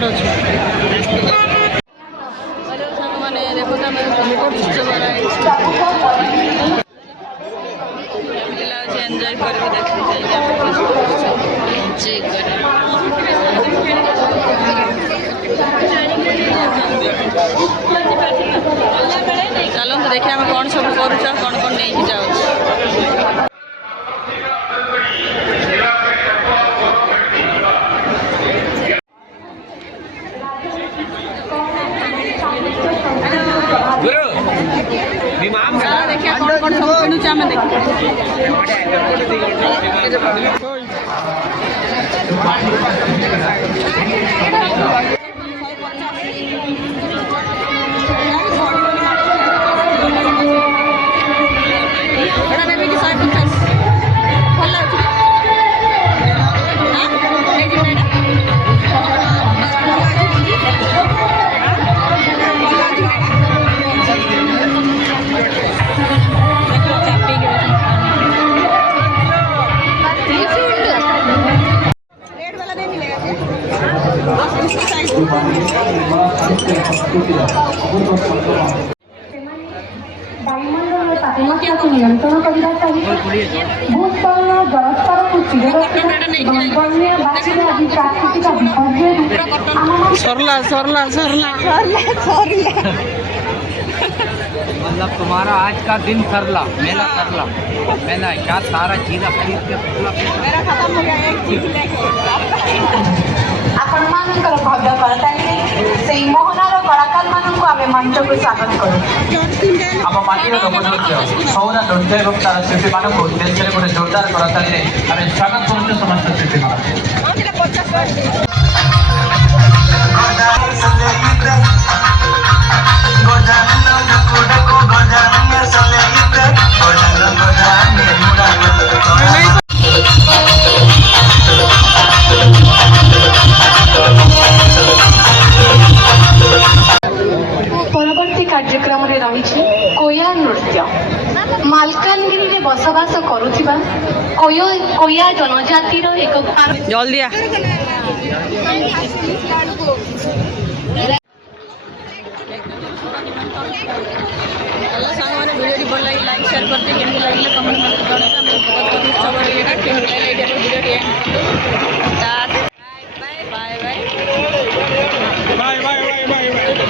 ଛାଡ଼ୁଛୁ ସାଙ୍ଗମାନେ ଦେଖନ୍ତୁ ଆମେ କେମିତି ଲାଗୁଛି ଏନ୍ଜୟ କରିବୁ ଦେଖି ଯାଇକି ଆମେ ଏନ୍ଜୟ ଚାଲନ୍ତୁ ଦେଖିବା ଆମେ କ'ଣ ସବୁ କରୁଛୁ ଆଉ କ'ଣ କ'ଣ ନେଇକି ଯାଉଛୁ। देखिए कौन कौन सब किनुचे आम ବାୟୁମଣ୍ଡଳର ତାପମାତ୍ରାକୁ ନିୟନ୍ତ୍ରଣ କରିବା ସହିତ ଭୂସ୍ଖଳନ ଜଳସ୍ତରକୁ ସ୍ଥିର ରଖିବା ଏବଂ ବନ୍ୟା ବାତ୍ୟା ଆଦି ପ୍ରାକୃତିକ ବିପର୍ଯ୍ୟୟରୁ मतलब तुम्हारा आज का दिन सरला मेला सरला मैंने क्या सारा चीज खरीद के मेरा खत्म हो गया एक चीज ଆପଣମାନଙ୍କର ଭବ୍ୟ କରତାଳିରେ ସେହି ମୋହନାର କଳାକାରମାନଙ୍କୁ ଆମେ ମଞ୍ଚକୁ ସ୍ୱାଗତ କରୁ। ଆମ ମାଟିର ଲୋକନୃତ୍ୟ ସୌରା ନୃତ୍ୟ ଏବଂ ତାର ଶିଳ୍ପୀମାନଙ୍କୁ ଦେଶରେ ଗୋଟେ ଜୋରଦାର କରତାଳିରେ ଆମେ ସ୍ୱାଗତ କରୁଛୁ ସମସ୍ତ ଶିଳ୍ପୀମାନଙ୍କୁ। ପରବର୍ତ୍ତୀ କାର୍ଯ୍ୟକ୍ରମରେ ରହିଛି କୋୟା ନୃତ୍ୟ। ମାଲକାନଗିରିରେ ବସବାସ କରୁଥିବା କୋୟା ଜନଜାତିର ଏକ ଜଲ୍ଦି ସାଙ୍ଗମାନେ ଭିଡ଼ିଓଟି ଭଲ ଲାଗି ଲାଇକ୍ ସେୟାର କରିଦିଏ କେମିତି ଲାଗିଲା କମେଣ୍ଟ କରିକି ଜଣାଇବେ। ଆମେ